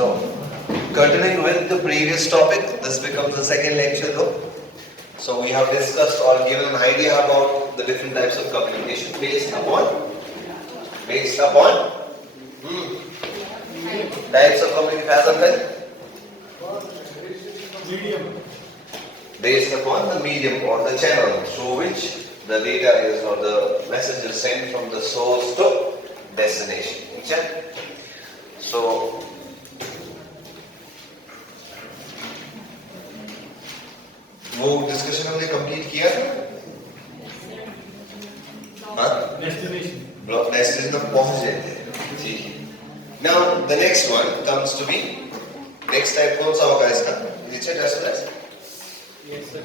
So, continuing with the previous topic, this becomes the second lecture though. So we have discussed or given an idea about the different types of communication based upon types of communication based upon the medium or the channel through which the data is or the message is sent from the source to destination. Okay? So वो discussion हमने complete किया था? हाँ? Destination तक पहुंच गए थे. ठीक है. Now the next one comes to be next type कौन सा होगा इसका? Richard as well as? Yes sir.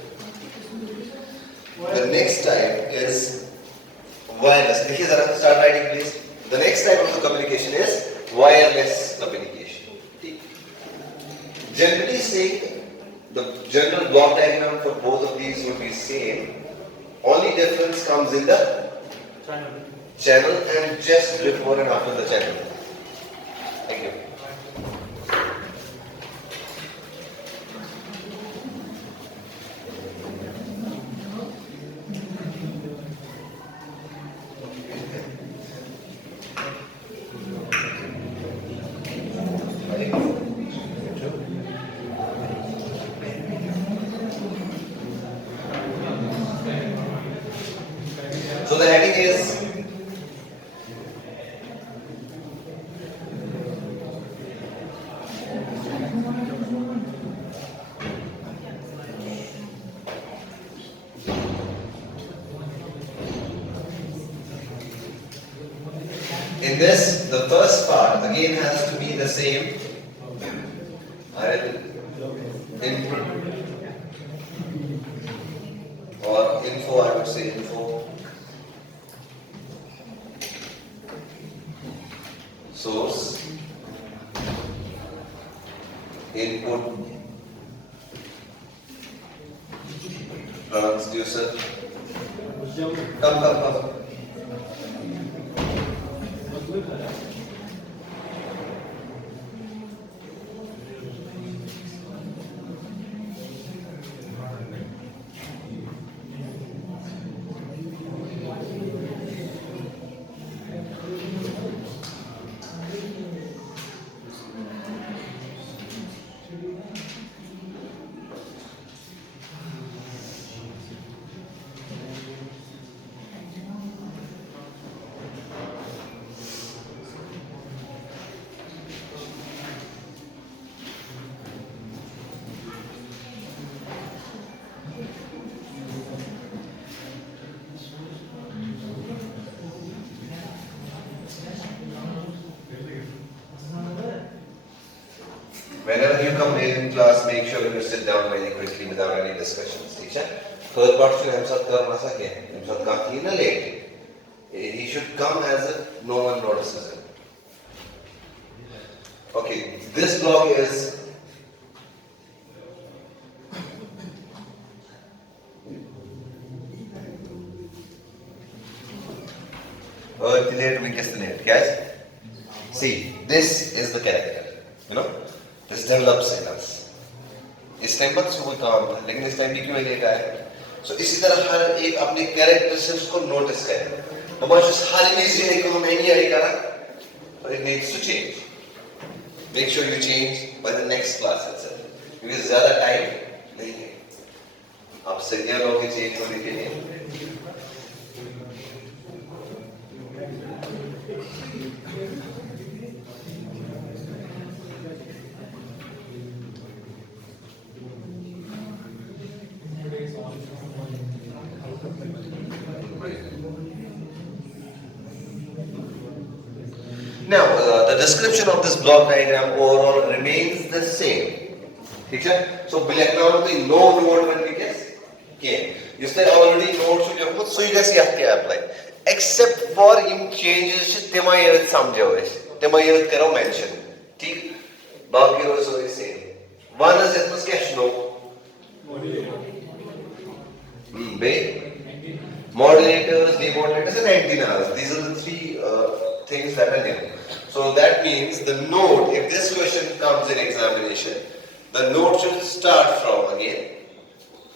The next type is wireless. देखिए जरा start writing please. The next type of the communication is wireless communication. Generally saying, the general block diagram for both of these will be same. Only difference comes in the channel and just before and after the channel. Thank you. So the heading is in this, the first part again has to be the same. Input or info, I would say info. Source, input, transducer. Come. Whenever you come in class, make sure you sit down very quickly without any discussions. ठीक है? Third part से हम सब करना सके. हम सब काफी ना late. He should come as if no one notices him. Okay, this block is earthinate, weakestinate. Guys, see, this is the character. You know? This develops in us. इस टाइम पर कोई काम था, लेकिन इस टाइम भी क्यों लेगा है? So इसी तरह हर एक अपने characteristics को notice करें. हमारे पास हर चीज़ को हम नहीं आए करा, but it needs to change. Make sure you change by the next class itself. क्योंकि ज़्यादा time नहीं है. आप senior लोग के change होने के लिए. Now, the description of this block diagram overall remains the same. ठीक है? So, background the no node when we guess. Okay. इसने already nodes जो है so you guys have to apply. Except for in changes tema yet समझो इस tema yet करो mention. ठीक? बाकी also the same. One is it cash no. Modulators, demodulators, and antennas. These are the three things that are new. So that means the node, if this question comes in examination, the node should start from again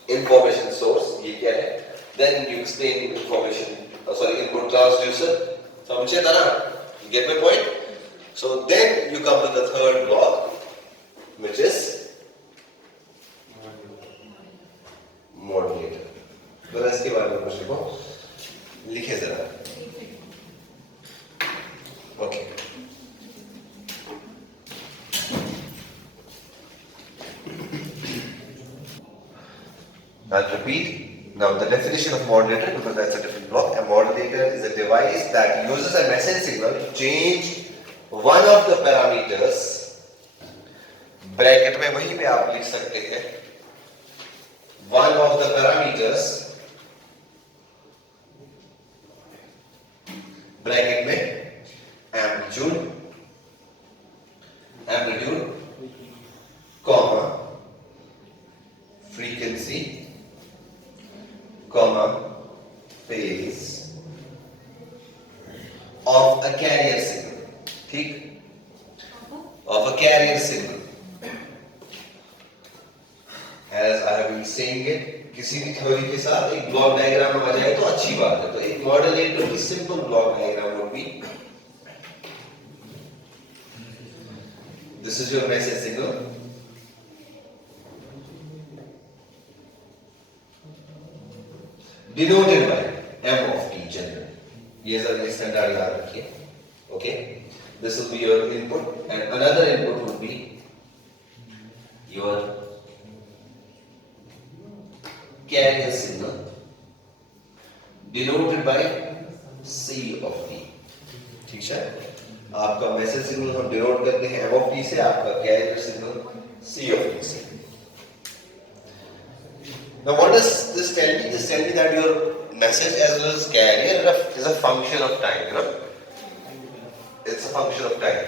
information source. ये क्या है? Then you explain information. Input transducer. समझे था ना? You get my point? So then you come to the third block, which is modulator. तो इसके बारे में कुछ लिखो. लिखे जरा. Okay. I'll repeat. Now the definition of modulator, because that's a different block. A modulator is a device that uses a message signal to change one of the parameters. Bracket में वहीं पे आप लिख सकते हैं one of the parameters, bracket में amplitude, comma, frequency, comma, phase of a carrier signal. ठीक? Of a carrier signal. As I have been saying it, किसी भी थ्योरी के साथ एक ब्लॉक डायग्राम आ जाए तो अच्छी बात है. तो एक मॉडुलेटर की simple block diagram would be this is your message signal. Denoted by m of t generally. ये सब स्टैंडर्ड याद रखिए. Okay, this will be your input, and another input would be your carrier signal denoted by c of t. ठीक है? आपका message signal हम denote करते हैं m of t से, आपका carrier signal c of t से. Now what does this tell me? This tells me that your message as well as carrier is a function of time, you know? It's a function of time.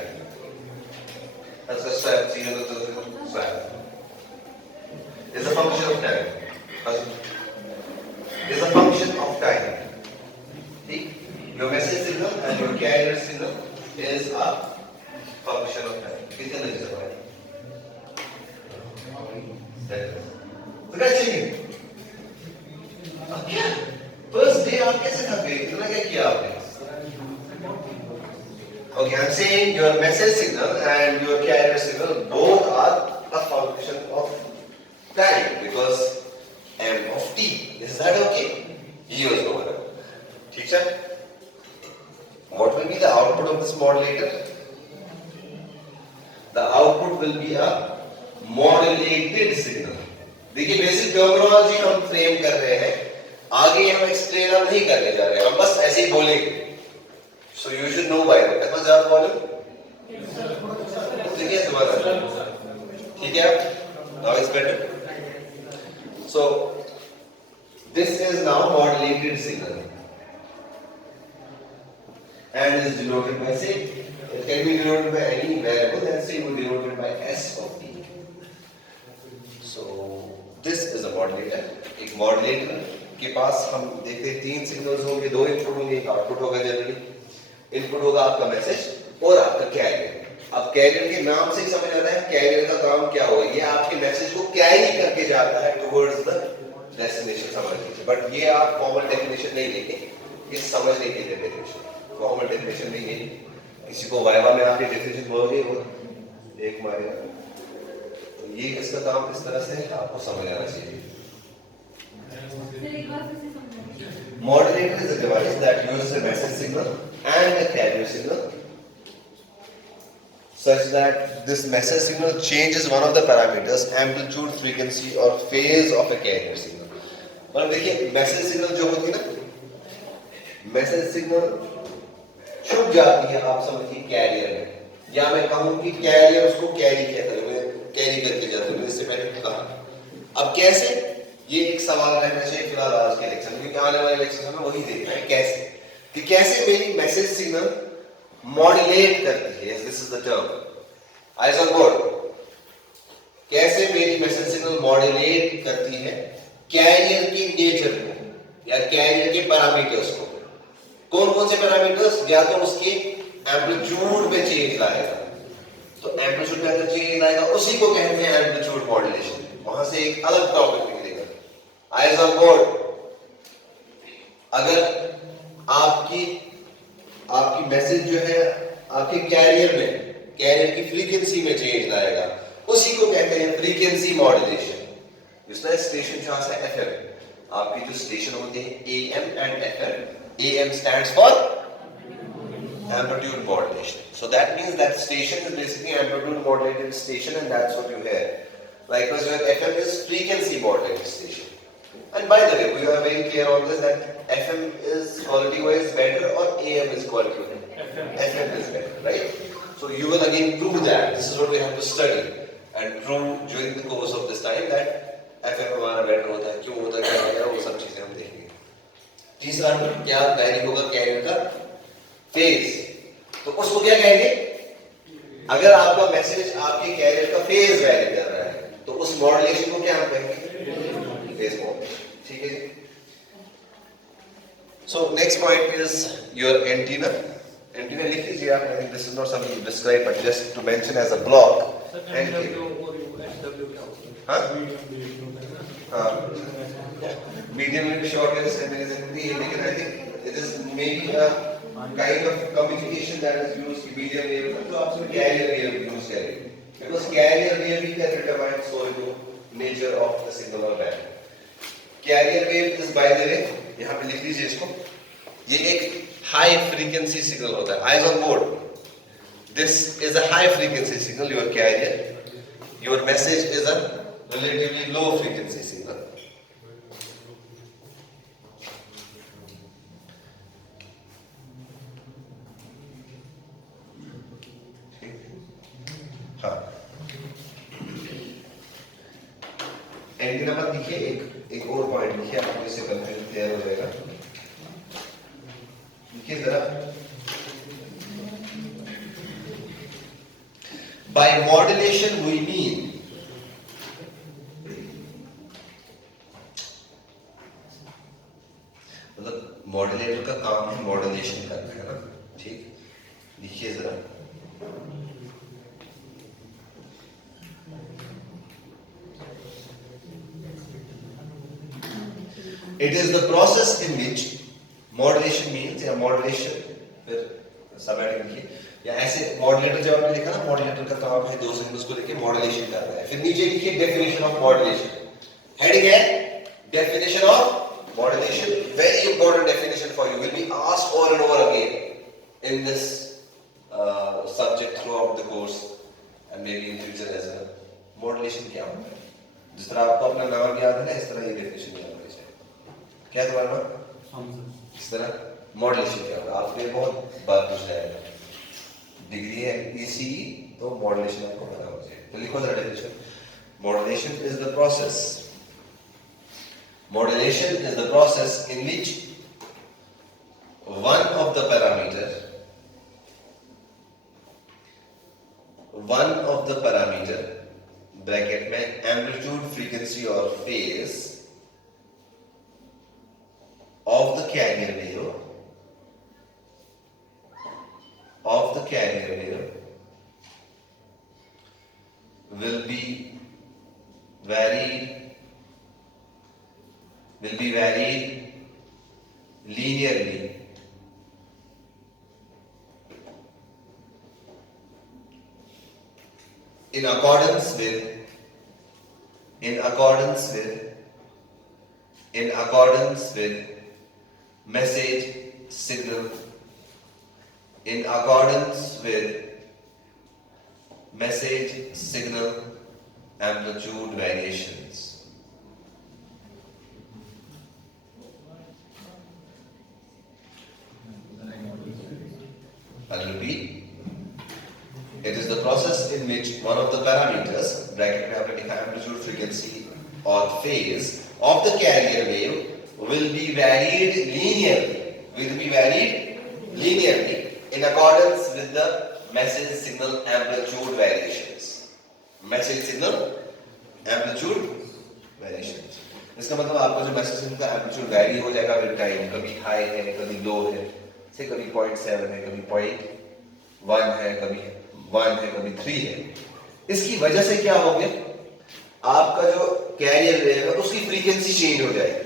That's the swap, see the swap. It's a function of time. It's a function of time. See? Your message signal and your carrier signal is a function of time. कितने लग जाता है? तो क्या चाहिए? क्या? First day आप कैसे थक गए? इतना क्या किया आपने? Okay, I'm saying your message signal and your carrier signal both are a function of time because m of t. Is that okay? Use over. ठीक है? What will be the output of this modulator? The output will be a modulated signal. देखिए basic terminology हम frame कर रहे हैं, आगे हम explain हम नहीं करने जा रहे हैं, हम बस ऐसे ही बोलेंगे. So you should know by now. कितना ज़्यादा बोलूं? ठीक है तुम्हारा? ठीक है? Now it's better. So this is now modulated signal and is denoted by say it can be denoted by any variable. Let's say we denote it by s of t. So this is a modulator. एक modulator के पास हम देखते हैं तीन signals होंगे, दो input होंगे, एक आउटपुट होगा. जनरली इनपुट होगा आपका मैसेज और आपका कैरियर. अब कैरियर के नाम से ही समझ आता है कैरियर का काम क्या होगा. ये आपके मैसेज को कैरी करके जाता है टुवर्ड्स द डेस्टिनेशन. समझ लीजिए. बट ये आप फॉर्मल डेफिनेशन नहीं लेंगे, ये समझने के लिए डेफिनेशन. फॉर्मल डेफिनेशन नहीं है. किसी को वाइवा में आपके डेफिनेशन बोलोगे वो एक मारेगा. तो ये इसका काम इस तरह से आपको समझ आना चाहिए. Modulator is a device that uses a message signal and a carrier signal such that this message signal changes one of the parameters, amplitude, frequency or phase of a carrier signal. मतलब देखिए message signal जो होती है ना, message signal छुप जाती है आप समझिए कैरियर में, या मैं कहूँ कि कैरियर उसको कैरी कहता है, मैं कैरी करके जाता हूँ. इससे पहले कहा. अब कैसे, ये एक सवाल रहना चाहिए फिलहाल आज के लेक्चर में, क्योंकि आने वाले लेक्चर में वही देखना है कैसे कि कैसे मेरी मैसेज सिग्नल मॉड्यूलेट करती है. This is the term. Eyes on board. कैसे मेरी मैसेज सिग्नल मॉड्यूलेट करती है कैरियर के नेचर को या कैरियर के पैरामीटर्स को. कौन कौन से पैरामीटर्स? या तो उसके एम्पलीट्यूड में चेंज लाएगा। तो एम्पलीट्यूड में अगर चेंज लाएगा उसी को कहते हैं एम्पलीट्यूड मॉड्यूलेशन। वहां से एक अलग टॉपिक निकलेगा। Eyes on board. अगर आपकी आपकी मैसेज जो है आपके कैरियर की फ्रीक्वेंसी में चेंज लाएगा, उसी को कहते हैं फ्रीक्वेंसी मॉड्यूलेशन। जिसमें स्टेशन जो है एफएम, आपकी जो स्टेशन होते हैं am and FM. Am stands for amplitude modulation. So that means that station is basically amplitude modulated station, and that's what you hear. Likewise, your FM is frequency modulated station. And by the way, we are very clear on this that FM is quality wise better or AM is quality wise? FM is better, right? So you will again prove that. This is what we have to study and prove during the course of this time that FM हमारा better होता है, क्यों होता है, क्या होता है, वो सब चीजें हम देखेंगे। तीसरा क्या वैरी होगा कैरियर का फेज, तो उसको क्या कहेंगे? अगर आपका मैसेज आपके कैरियर का फेज वैरी कर रहा है तो उस मॉड्यूलेशन को क्या हम कहेंगे? Phase modulation. ठीक है जी। So next point is your antenna. Antenna लिख लीजिए आप। I think this is not something to describe but just to mention as a block. Medium में शॉर्ट है, लेकिन I think it is maybe a kind of communication that is used medium wave, तो आपसे carrier wave use करेंगे, because carrier wave he can determine so you nature of the signal or band. Carrier wave is by the way, यहाँ पे लिख लीजिए इसको, ये एक high frequency signal होता है। Eyes on board. This is a high frequency signal, your carrier. Your message is a relatively low frequency signal. हाँ, एंटीना पर देखिए एक और पॉइंट लिखिए, आपको इससे कंफ्यूजन क्लियर हो जाएगा। देखिए जरा, बाय मॉड्यूलेशन वी मीन मतलब मॉड्यूलेटर का काम है मॉड्यूलेशन करना, है ना? ठीक, देखिए जरा, it is the process in which modulation means, या modulation फिर सबहेडिंग लिखिए, या ऐसे मॉड्यूलेटर जब आपने लिखा ना, मॉड्यूलेटर का काम है दो सिग्नल्स को लेके मॉड्यूलेशन करना है। फिर नीचे लिखिए डेफिनेशन ऑफ मॉड्यूलेशन। हेडिंग है definition of modulation. Very important definition for you, will be asked over and over again in this subject throughout the course and maybe in future as well. Modulation क्या होता है? जिस तरह आपको अपना नाम याद है ना, इस तरह ये डेफिनेशन याद होनी चाहिए। क्या तुम्हारा नाम? इस तरह मॉड्यूलेशन क्या होगा आपको बहुत बार पूछा जाएगा। डिग्री है ईसीई, तो मॉड्यूलेशन आपको पता होना चाहिए। तो लिखो जरा definition. Modulation is the process, modulation is the process in which one of the parameter bracket में एम्पलीट्यूड, फ्रीक्वेंसी और phase of the carrier wave will be varied linearly in accordance with message signal, in accordance with message signal amplitude variations. I'll repeat. It is the process in which one of the parameters bracket में आपने लिखा amplitude, frequency or phase of the carrier wave will be varied linearly in accordance with the message signal amplitude variations. Message signal amplitude variations. इसका मतलब आपका जो message signal का amplitude vary हो जाएगा विद टाइम। कभी हाई है, कभी लो है, से कभी 0.7 है, कभी 1 है, कभी 1 है, कभी 3 है। इसकी वजह से क्या हो गया, आपका जो कैरियर वेव है उसकी फ्रीक्वेंसी चेंज हो जाएगी।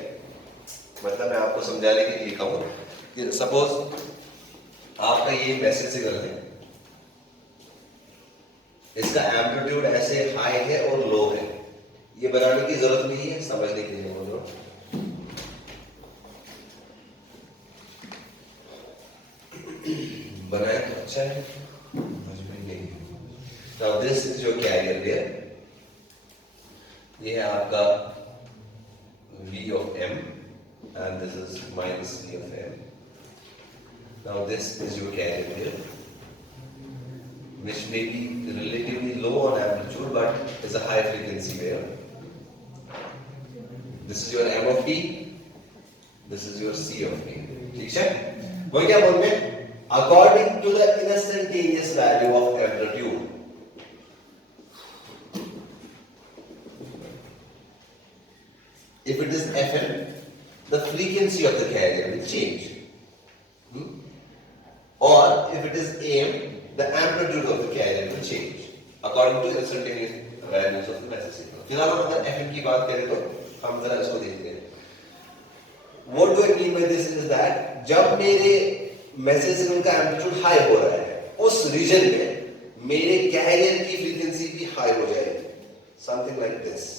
मतलब मैं आपको समझाने के लिए कहूं कि सपोज आपका ये मैसेज सिग्नल है, इसका एम्पलीट्यूड ऐसे हाई है और लो है, ये बनाने की जरूरत नहीं है, समझने के लिए बोल रहा हूं। बनाया तो अच्छा है, Now this is your carrier wave. ये है आपका V of m and this is minus V of m. Now this is your carrier wave, which may be relatively low on amplitude but is a high frequency wave. This is your m of t, this is your c of t. ठीक है? वो क्या बोलते हैं? According to the instantaneous value of amplitude. If it is Fm, the frequency of the carrier will change. Or if it is Am, the amplitude of the carrier will change according to instantaneous values of the message signal. फिलहाल हम अगर Fm की बात करें तो हम जरा इसको देखते हैं. What do I mean by this is that जब मेरे मैसेज सिग्नल का एम्पलीट्यूड हाई हो रहा है, उस रीजन में मेरे कैरियर की फ्रीक्वेंसी भी हाई हो जाएगी. Something like this.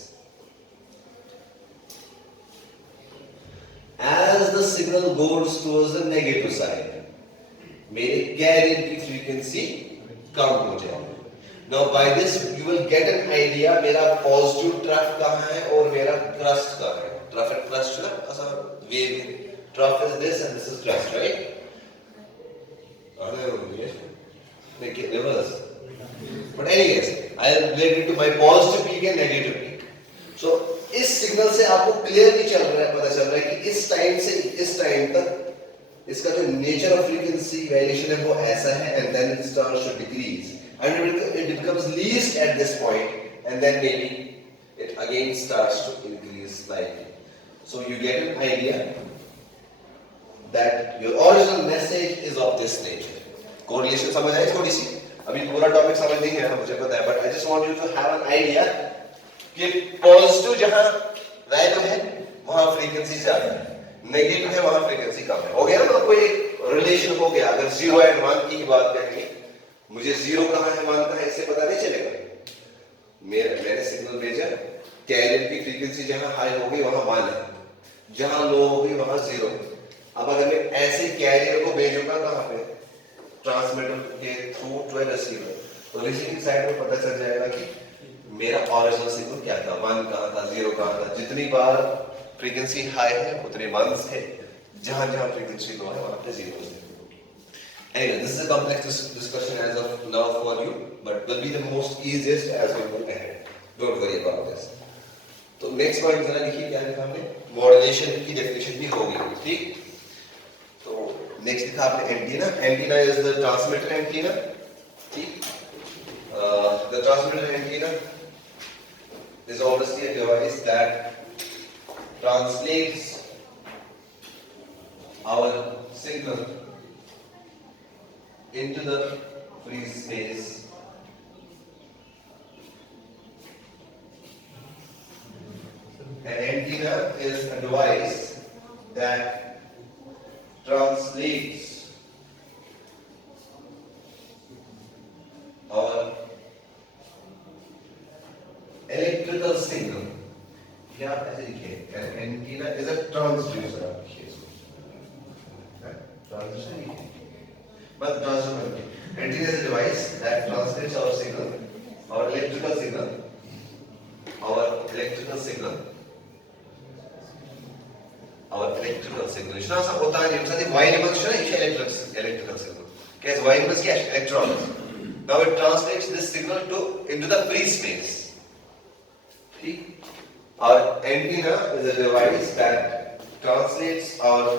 As the signal goes towards the negative side, मेरे कैरियर की फ्रीक्वेंसी कम हो जाएगी. Now by this you will get an idea मेरा पॉजिटिव ट्रफ कहाँ है और मेरा क्रस्ट कहाँ है. ट्रफ एंड क्रस्ट ना ऐसा wave. Trough is this and this is crust, right? Make it reverse. But anyways, I will relate it to my positive peak and negative peak. So इस signal से आपको clearly चल रहा है, पता चल रहा है कि इस टाइम से इस टाइम तक इसका जो नेचर ऑफ फ्रीक्वेंसी वेरिएशन है वो ऐसा है, and then it starts to decrease and it becomes least at this point and then maybe it again starts to increase slightly. So you get an idea that your original message is of this nature. Correlation समझ आई थोड़ी सी? अभी पूरा topic समझ नहीं है मुझे पता है, but I just want you to have an idea कि पॉजिटिव जहां वैल्यू है वहां फ्रीक्वेंसी ज्यादा है, नेगेटिव है वहां फ्रीक्वेंसी कम है. हो गया ना? कोई रिलेशन हो गया. अगर 0 एंड 1 की बात करेंगे, मुझे 0 कहां है 1 कहां है इससे पता नहीं चलेगा. मैंने सिग्नल भेजा, कैरियर की फ्रीक्वेंसी जहां हाई हो गई वहां 1 है, जहां लो हो गई वहां 0. अब अगर मैं ऐसे कैरियर को भेजूंगा कहां पे, ट्रांसमीटर के थ्रू टू ए रिसीवर, तो रिसीविंग साइड में पता चल जाएगा कि मेरा ओरिजिनल सिग्नल क्या था, 1 कहां था, 0 कहां था. जितनी बार फ्रीक्वेंसी हाई है उतने 1s है, जहां जहां फ्रीक्वेंसी लो है वहां पे 0s है. Anyway, this is a complex discussion as of now for you, but will be the most easiest as we move ahead. Don't worry about this. तो नेक्स्ट पॉइंट जरा लिखिए, क्या लिखा हमने? मॉड्यूलेशन की डेफिनेशन भी हो गई. ठीक, तो नेक्स्ट लिखा आपने antenna. Antenna is the transmitter antenna. ठीक, the transmitter antenna is obviously a device that translates our signal into the free space an antenna is a device that translates our electrical signal. क्या ऐसे लिखिए, an antenna is a transducer. आप लिखिए इसको, transducer लिखिए, बस transducer लिखिए. Antenna is a device that translates our signal, our electrical signal, our electrical signal. ऐसा होता है जैसे वाई इम्पल्स है, ये electrical signal. क्या वाई इम्पल्स क्या है? Electrons. Now it translates this signal into the free space. Our antenna is a device that translates our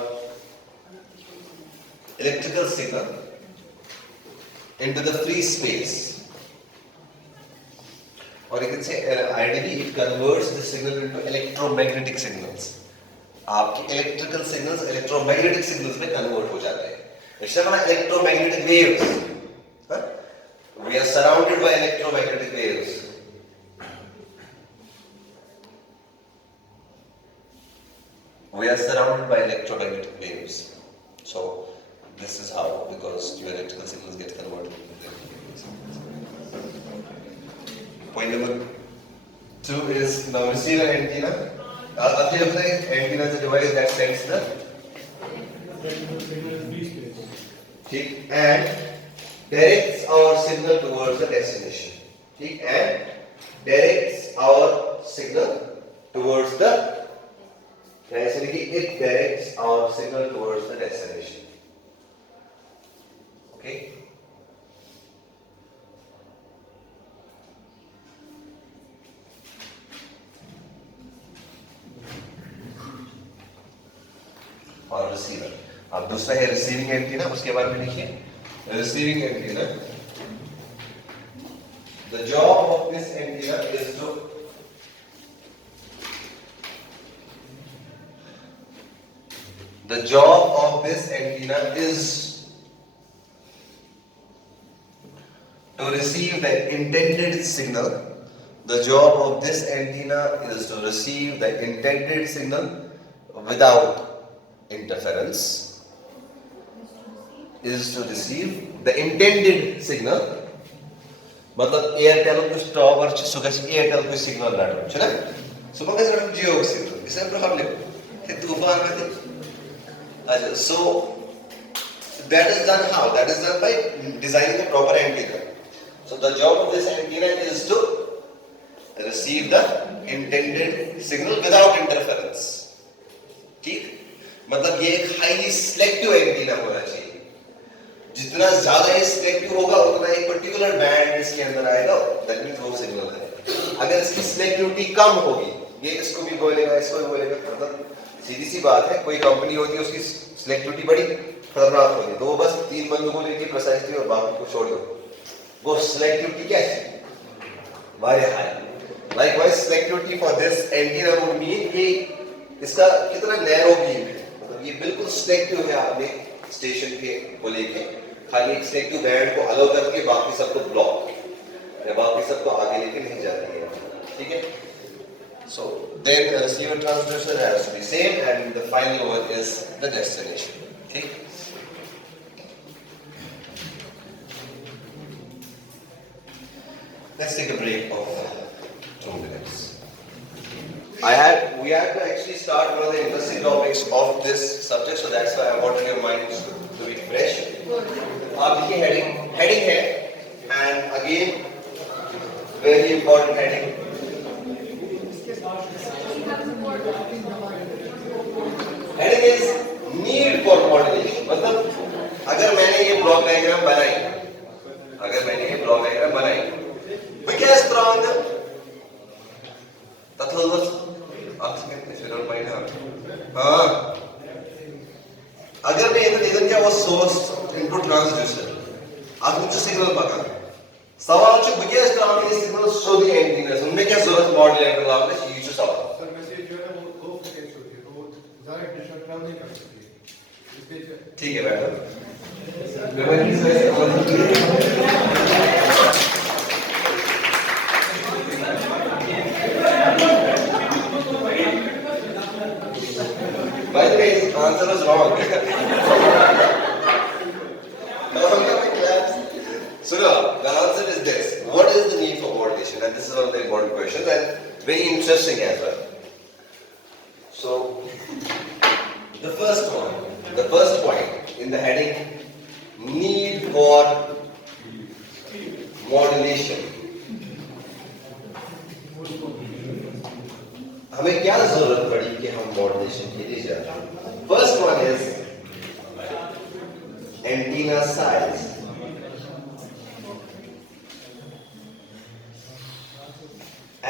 electrical signal into the free space. Or you can say ideally it converts the signal into electromagnetic signals. आपके electrical signals electromagnetic signals में convert हो जाते हैं. इससे हमारा electromagnetic waves, we are surrounded by electromagnetic waves. So this is how, because your electrical signals get converted into point number 2 is now receiver antenna. Antenna is a device that sends the and directs our signal towards the destination. And directs our signal towards the it directs our signal towards the destination. Okay. और receiver, अब दूसरा है receiving antenna, उसके बारे में लिखिए. Receiving antenna. The job of this antenna is to receive the intended signal. The job of this antenna is to receive the intended signal without interference. Is to receive the intended signal. मतलब Airtel को stop और सुगस Airtel को signal लाडो छ ना सुबह का सिर्फ जियो को सिग्नल इसे प्रॉब्लम है तूफान में अच्छा so that is done how? That is done by designing the proper antenna. So the job of this antenna is to receive the intended signal without interference. ठीक, मतलब ये एक highly selective antenna होना चाहिए. जितना ज्यादा ये सिलेक्टिव होगा उतना एक पर्टिकुलर बैंड इसके अंदर आएगा, दैट मींस वो सिग्नल है. अगर इसकी सिलेक्टिविटी कम होगी, ये इसको भी बोलेगा इसको भी बोलेगा, मतलब सीधी सी बात है, कोई कंपनी होती है उसकी सिलेक्टिविटी बड़ी खतरनाक होती है तो वो बस 3 बंदूकों लेके प्रिसाइसली और बाकी को छोड़ दो. वो सिलेक्टिविटी क्या है? Very high. Likewise selectivity for this antenna would mean कि इसका कितना नैरो बीम है, मतलब ये बिल्कुल सिलेक्टिव है. आपने स्टेशन के को लेके खाली एक सिलेक्टिव बैंड को अलाउ करके बाकी सबको ब्लॉक या बाकी सबको आगे लेके नहीं जाती है. ठीक है. So then the receiver transducer has to be same and the final one is the destination. ठीक. Let's take a break of 2 minutes. We had to actually start one of the interesting topics of this subject, so that's why I wanted your minds to be fresh. आप देखिए heading है, and again very important heading. Heading is need for modulation. मतलब अगर मैंने ये block diagram बनाई, विकास प्रांत तथोदस if you don't mind हाँ अगर मैं इधर इधर क्या वो सोर्स इनपुट ट्रांसड्यूसर आप मुझे सिग्नल पका सवाल जो विकास प्रांत ये सिग्नल शो दी एंटीना उनमें क्या जरूरत मॉड्यूलेटर आपने ये जो सवाल सर मैसेज जो है वो लो फ्रिक्वेंसी होती है तो ज़्यादा डिस्टर्ब ट्रांस नहीं कर सकती. ठीक है मैडम मेमोरीज वैसे by the way his answer was wrong. So now the answer is this: what is the need for modulation? And this is one of the important questions and very interesting as well. So the first point in the heading, need for modulation. हमें क्या जरूरत पड़ी कि हम modulation के लिए जाएं? First one is antenna size.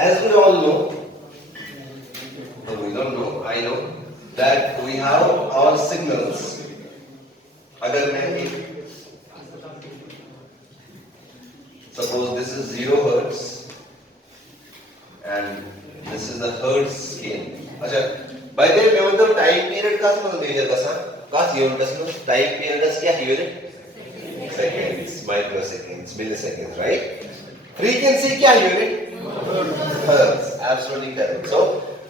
As we all know, no, we don't know, I know that we have our signals. अगर मैं suppose this is 0 hertz and this is the hertz scale. अच्छा, by the way, मैं मतलब time period का मतलब measure का unit का time period का क्या unit? Seconds, microseconds, milliseconds, right? Frequency क्या unit? Hertz, absolutely correct. So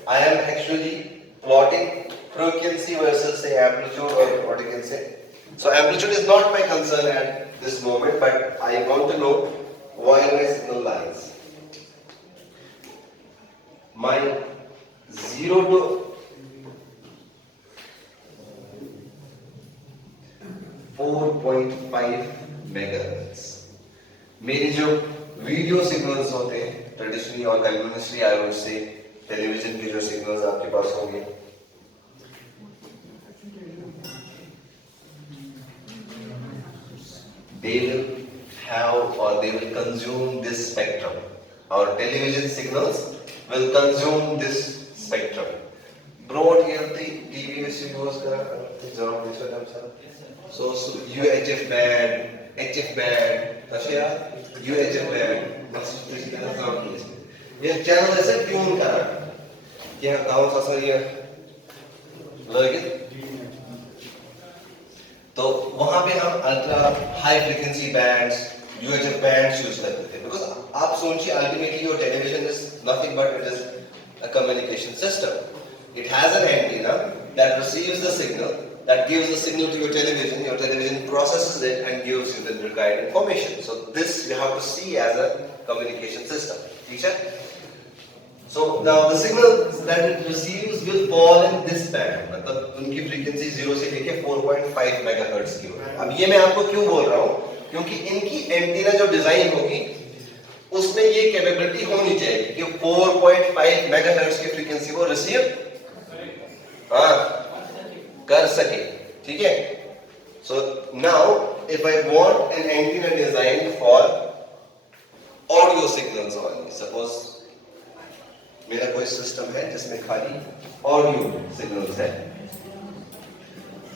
I am actually plotting frequency versus say amplitude, or what you can say. So amplitude is not my concern at this moment, but I want to know why my signal lies. My 0 to 4.5 megahertz मेरी जो video signals होते हैं traditionally और conventionally I would say television के जो signals आपके पास होंगे, they will have or they will consume this spectrum. Our television signals will consume this spectrum. Broad here the TV receivers so UHF band, HF band, UHF band, ये channel ऐसे tune करा क्या गाँव सा sir ये लगे तो वहां पे हम ultra high frequency bands UHF bands use करते थे बिकॉज आप सोचिए ultimately your television is nothing but it is a communication system. It has an antenna that receives the signal, that gives the signal to your television processes it and gives you the required information. So this you have to see as a communication system. ठीक है? So now the signal that it receives will fall in this band. मतलब उनकी frequency 0 से लेके 4.5 megahertz की होगी. अब ये मैं आपको क्यों बोल रहा हूँ? क्योंकि इनकी एंटीना जो डिजाइन होगी उसमें ये कैपेबिलिटी होनी चाहिए कि 4.5 मेगाहर्ट्ज की फ्रीक्वेंसी को रिसीव कर सके. ठीक है? So now if I want an antenna designed for audio signals only, suppose मेरा कोई सिस्टम है जिसमें खाली ऑडियो सिग्नल्स है,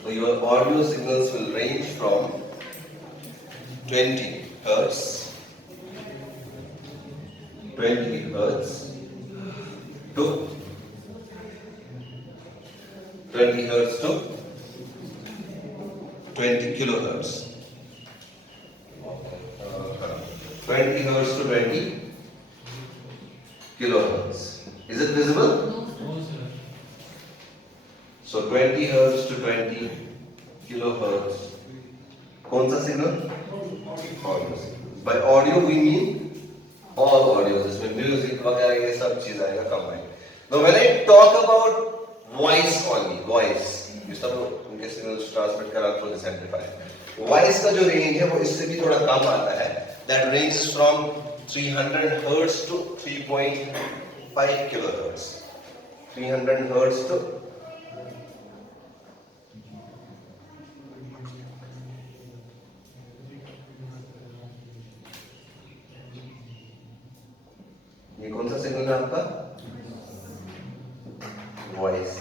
तो your audio signals will range from 20 hertz to 20 hertz to 20 kilohertz. 20 hertz to 20 kilohertz. Is it visible? No, sir. So 20 hertz to 20 kilohertz. कौन सा signal? Audio signal. By audio we mean all audio. जिसमें music वगैरह ये सब चीज आएगा combined. Now when I talk about voice only, voice, ये सब उनके सिग्नल्स ट्रांसमिट करा थ्रू दिस एम्पलीफायर. वॉइस का जो रेंज है वो इससे भी थोड़ा कम आता है. That ranges from 300 hertz to 3.5 kilohertz. 300 hertz to ये कौन सा सिग्नल है आपका? वॉइस.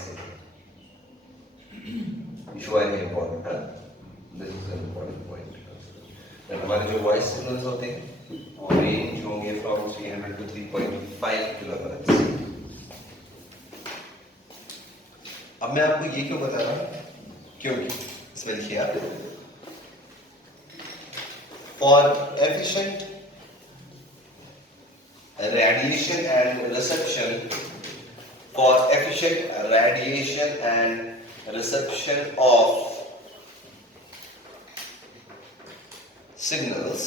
इशू है इंपॉर्टेंट है. This is an important point. हमारे जो वॉइस सिग्नल्स होते हैं वो रेंज होंगे फ्रॉम 300 टू 3.5 किलोहर्ट्ज. अब मैं आपको ये क्यों बता रहा हूं? क्योंकि इसमें लिखिए आप for efficient radiation and reception, for efficient radiation and reception of signals,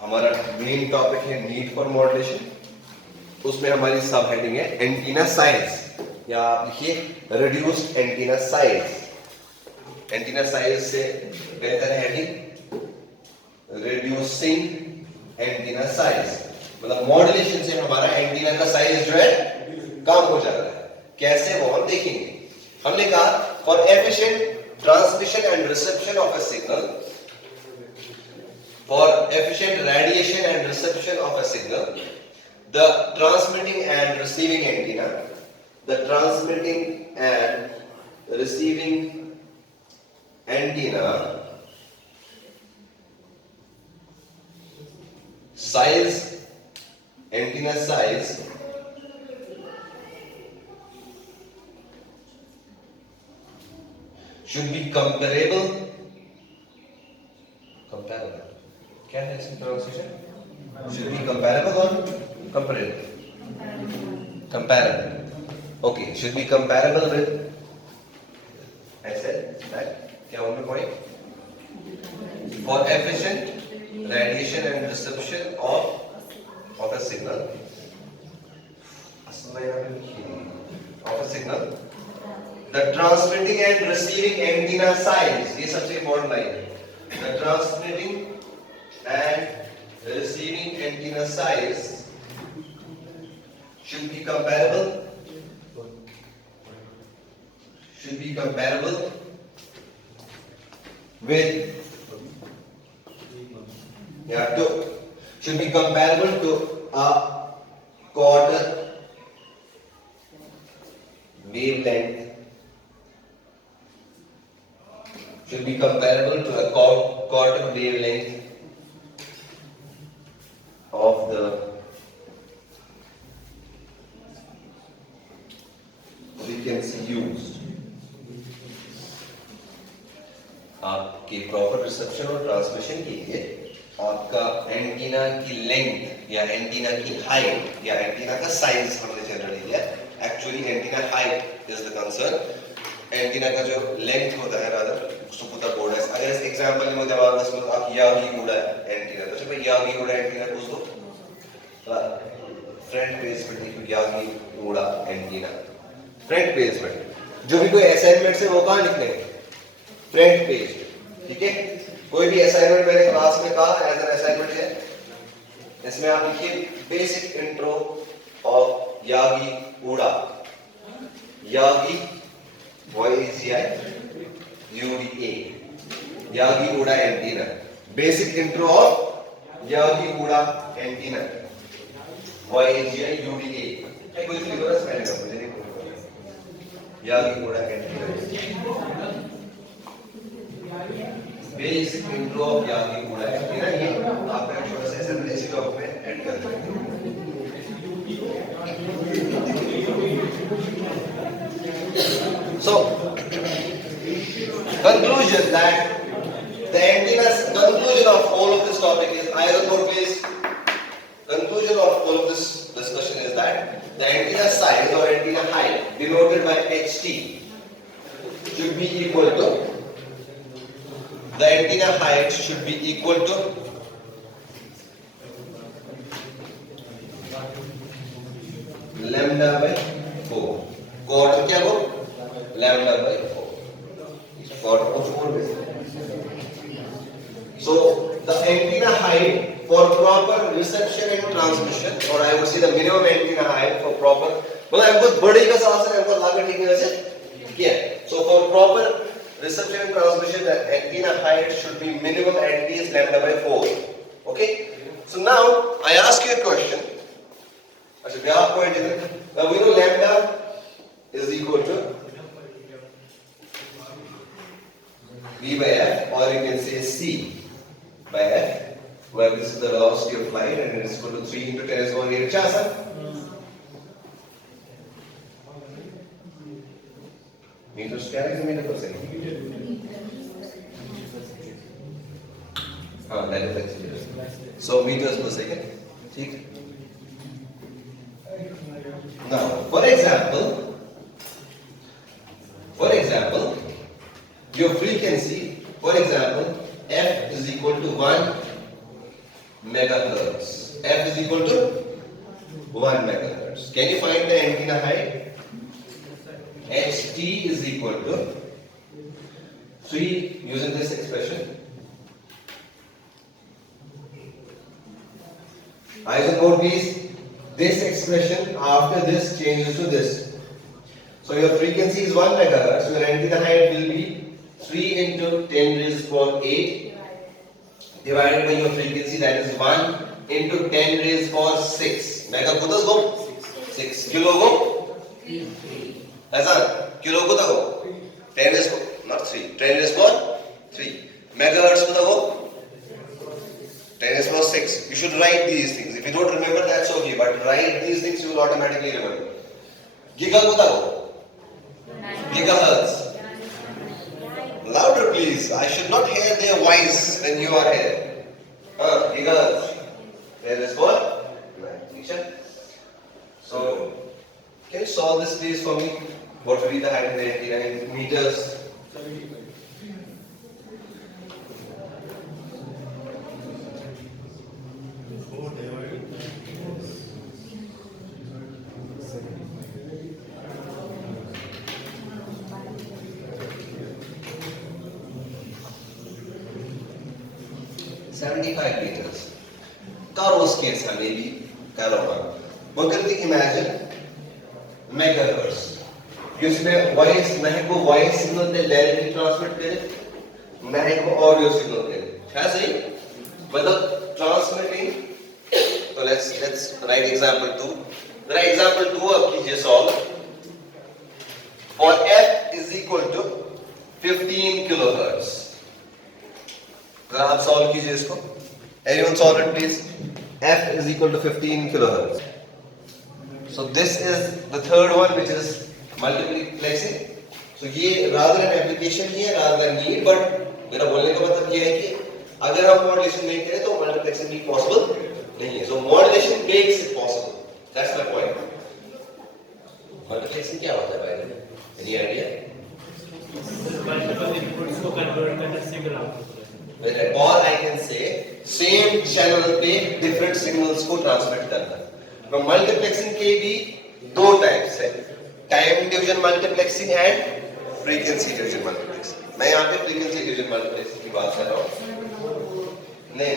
हमारा मेन टॉपिक है नीड फॉर मॉड्यूलेशन. उसमें हमारी सब हेडिंग है एंटीना साइज, या आप लिखिए reduced antenna size. Antenna size से बेहतर है हेडिंग रिड्यूसिंग एंटीना साइज. मतलब मॉड्यूलेशन से हमारा एंटीना का साइज जो है कम हो जा रहा है. कैसे वो हम देखेंगे. हमने कहा for efficient transmission and reception of a signal, for efficient radiation and reception of a signal, the transmitting and receiving antenna, the transmitting and receiving antenna size, antenna size should be comparable. क्या है इसकी pronunciation? Should be comparable or comparable? Comparable. Okay, should be comparable with. I said that. क्या one more point? For efficient radiation and reception of a signal. Of a signal. The transmitting and receiving antenna size. ये सबसे important line है. The transmitting and receiving antenna size should be comparable. Should be comparable with. Should be comparable to a quarter wavelength. Should be comparable to a quarter wavelength of the frequency used. आपके proper reception और transmission के लिए आपका antenna की length या antenna की height या antenna का साइज हमने जनरली लिया. Actually antenna height is the concern. Antenna का जो लेंथ होता है रादर सुपुता बोर्ड है. अगर इस एग्जांपल में जवाब दस में आप यागी उड़ा एंटीना तो चलो यागी उड़ा एंटीना पूछ दो. फ्रंट पेज पर देखो Yagi Uda antenna. Front page पर जो भी कोई असाइनमेंट से वो कहां लिखने हैं? Front page. ठीक है. कोई भी असाइनमेंट मैंने क्लास में कहा एज एन असाइनमेंट है. इसमें आप लिखिए basic intro of Yagi Uda. Yagi YAGI Yagi Uda antenna. Basic intro of Yagi Uda antenna. YAGI कोई लिखो ना स्पेलिंग का मुझे नहीं पता. Yagi Uda antenna. Basic intro of Yagi Uda antenna. ये आपका छोटा सा असाइनमेंट इसी टॉपिक में ऐड कर देंगे. So, conclusion that the antenna's conclusion of all of this topic is either note please. Conclusion of all of this discussion is that the antenna size or antenna height denoted by HT should be equal to lambda by 4. Quarter क्या वो? Lambda by 4. Quarter of 4 basically. So the antenna height for proper reception and transmission, or I would say the minimum antenna height for proper. मतलब हमको बड़े का साथ से हमको लागत ठीक है वैसे क्या? So for proper reception and transmission, the antenna height should be minimum at least lambda by 4. Okay? So now I ask you a question. अच्छा क्या point है? Now we know lambda is equal to V by F, or you can say C by F, where this is the velocity of light and it is equal to 3 into 10 to the power 8. अच्छा sir? Metre क्या है metre पर second? हाँ, that is actually. So meters per second. ठीक. Now, for example, your frequency, for example, f is equal to 1 megahertz. F is equal to 1 megahertz. Can you find the antenna height? Ht is equal to 3 using this expression. Isonote means this expression after this changes to this. So your frequency is 1 megahertz. So your antenna height will be 3 into 10 raised to the power 8 divided by your frequency, that is 1 into 10 raised to the power 6. Mega kudas go 6 kilo go ऐसा kilo kuda go 10 raised to not 3 10 raised to the power 3 megahertz kuda go 10 raised to the power 6. You should write these things. If you don't remember, that's okay, but write these things, you will automatically remember. Giga kuda go gigahertz. Louder please. I should not hear their voice when you are here. Gigahertz. There is for So, can you solve this please for me? What will be the height of the antenna in meters? 75 meters. Karos case maybe Karoma. One can imagine megahertz. जिसमें voice नहीं को voice signal पे directly transmit करे नहीं को audio signal करे क्या सही मतलब transmitting तो let's write example 2 write example 2 अब कीजिए solve for f is equal to 15 kilohertz जरा आप solve कीजिए इसको everyone solve it please f is equal to 15 kilohertz so this is the third one which is multiplexing so ये rather an application ही है rather than need but मेरा बोलने का मतलब ये है कि अगर हम modulation नहीं करें तो multiplexing भी possible नहीं है so modulation makes it possible that's my point multiplexing क्या होता है भाई any idea multiple inputs को convert करना single output or I can say same channel पे different signals को transmit करना तो multiplexing के भी दो types है time division multiplexing and frequency division multiplexing मैं यहाँ पे frequency division multiplexing की बात कर रहा हूँ नहीं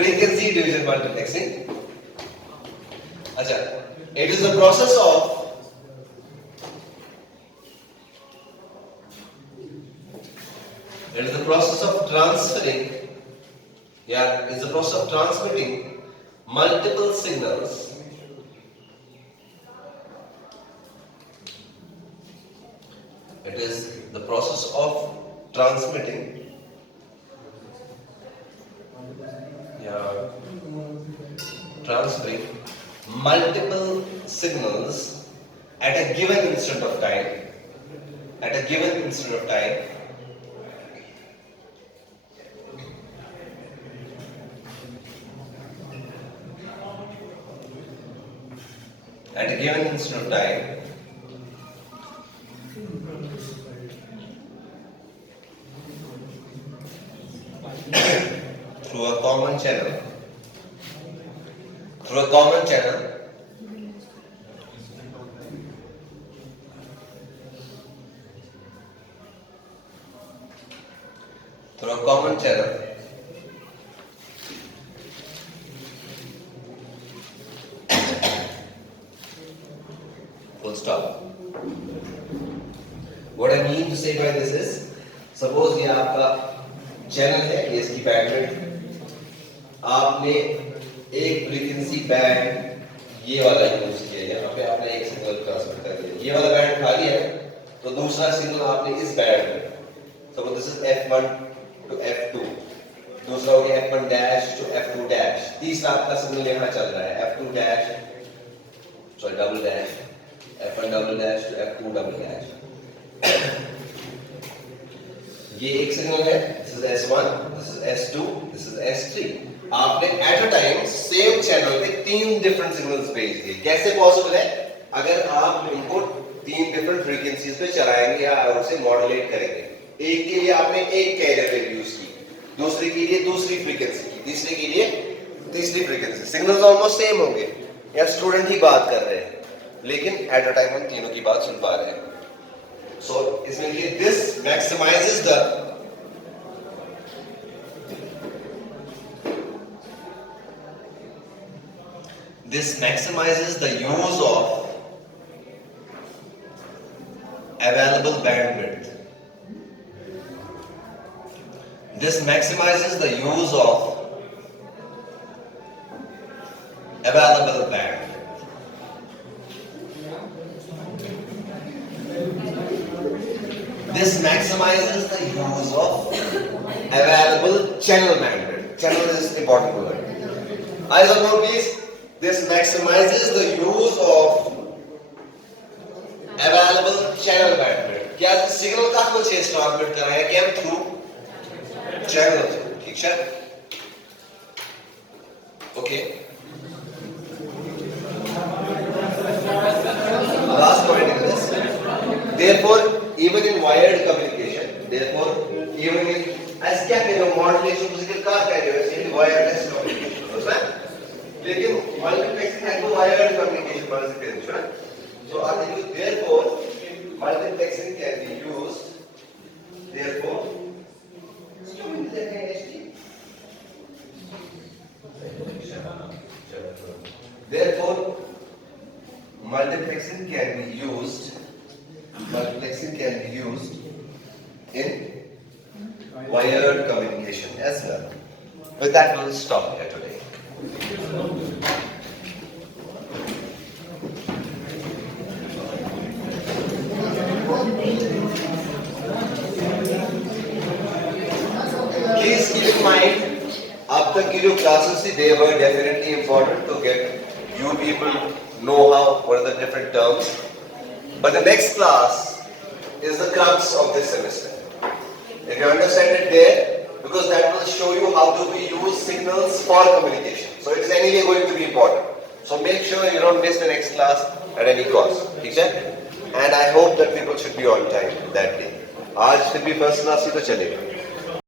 frequency division multiplexing अच्छा it is the process of transferring it's the process of transmitting multiple signals it is the process of transmitting transferring multiple signals at a given instant of time at a given instant of time at a given instant of time through a common channel through a common channel through a common channel full stop what I mean to say by this is suppose ये आपका channel है ये इसकी bandwidth आपने एक frequency band ये वाला use किया यहाँ पे आपने एक सिग्नल ट्रांसमिट कर दिया ये वाला बैंड खाली है तो दूसरा सिग्नल आपने इस बैंड में suppose this is f1 to f2 दूसरा हो गया f1 dash to f2 dash तीसरा आपका सिग्नल यहाँ चल रहा है f2 dash sorry double dash f1 double dash to f2 double dash ये एक सिग्नल है this is S1 this is S2 this is S3 आपने at a time same channel पे तीन डिफरेंट सिग्नल्स भेज दिए कैसे पॉसिबल है अगर आप इनको तीन डिफरेंट फ्रीक्वेंसीज पे चलाएंगे या उसे मॉड्यूलेट करेंगे एक के लिए आपने एक कैरियर वेव यूज की दूसरे के लिए दूसरी फ्रीक्वेंसी की तीसरे के लिए तीसरी फ्रीक्वेंसी सिग्नल्स ऑलमोस्ट सेम होंगे या स्टूडेंट ही बात कर रहे हैं लेकिन एट अ टाइम हम तीनों की बात सुन पा रहे हैं so इसमें ये this maximizes the use of available bandwidth this maximizes the use of available bandwidth this maximizes the use of available channel bandwidth. Channel is important word. Eyes on board, please. This maximizes the use of available channel bandwidth. क्या signal का कुछ चीज transmit कर रहा है क्या through channel ठीक है okay even in wired communication, therefore, even in as क्या कह रहे हो modulation musical कार कह रहे हो ऐसे wireless communication होता है लेकिन multiplexing है तो wired communication बना सकते हैं ना so I think therefore multiplexing can be used therefore therefore multiplexing can be used in wired communication as well. With that, we'll stop here today. Please keep in mind, up तक की जो classes थी, they were definitely important to get you people know how what are the different terms. But the next class is the crux of this semester. If you understand it there, because that will show you how do we use signals for communication. So it is anyway going to be important. So make sure you don't miss the next class at any cost. ठीक है? And I hope that people should be on time that day. आज फिर भी first class ही तो चलेगा.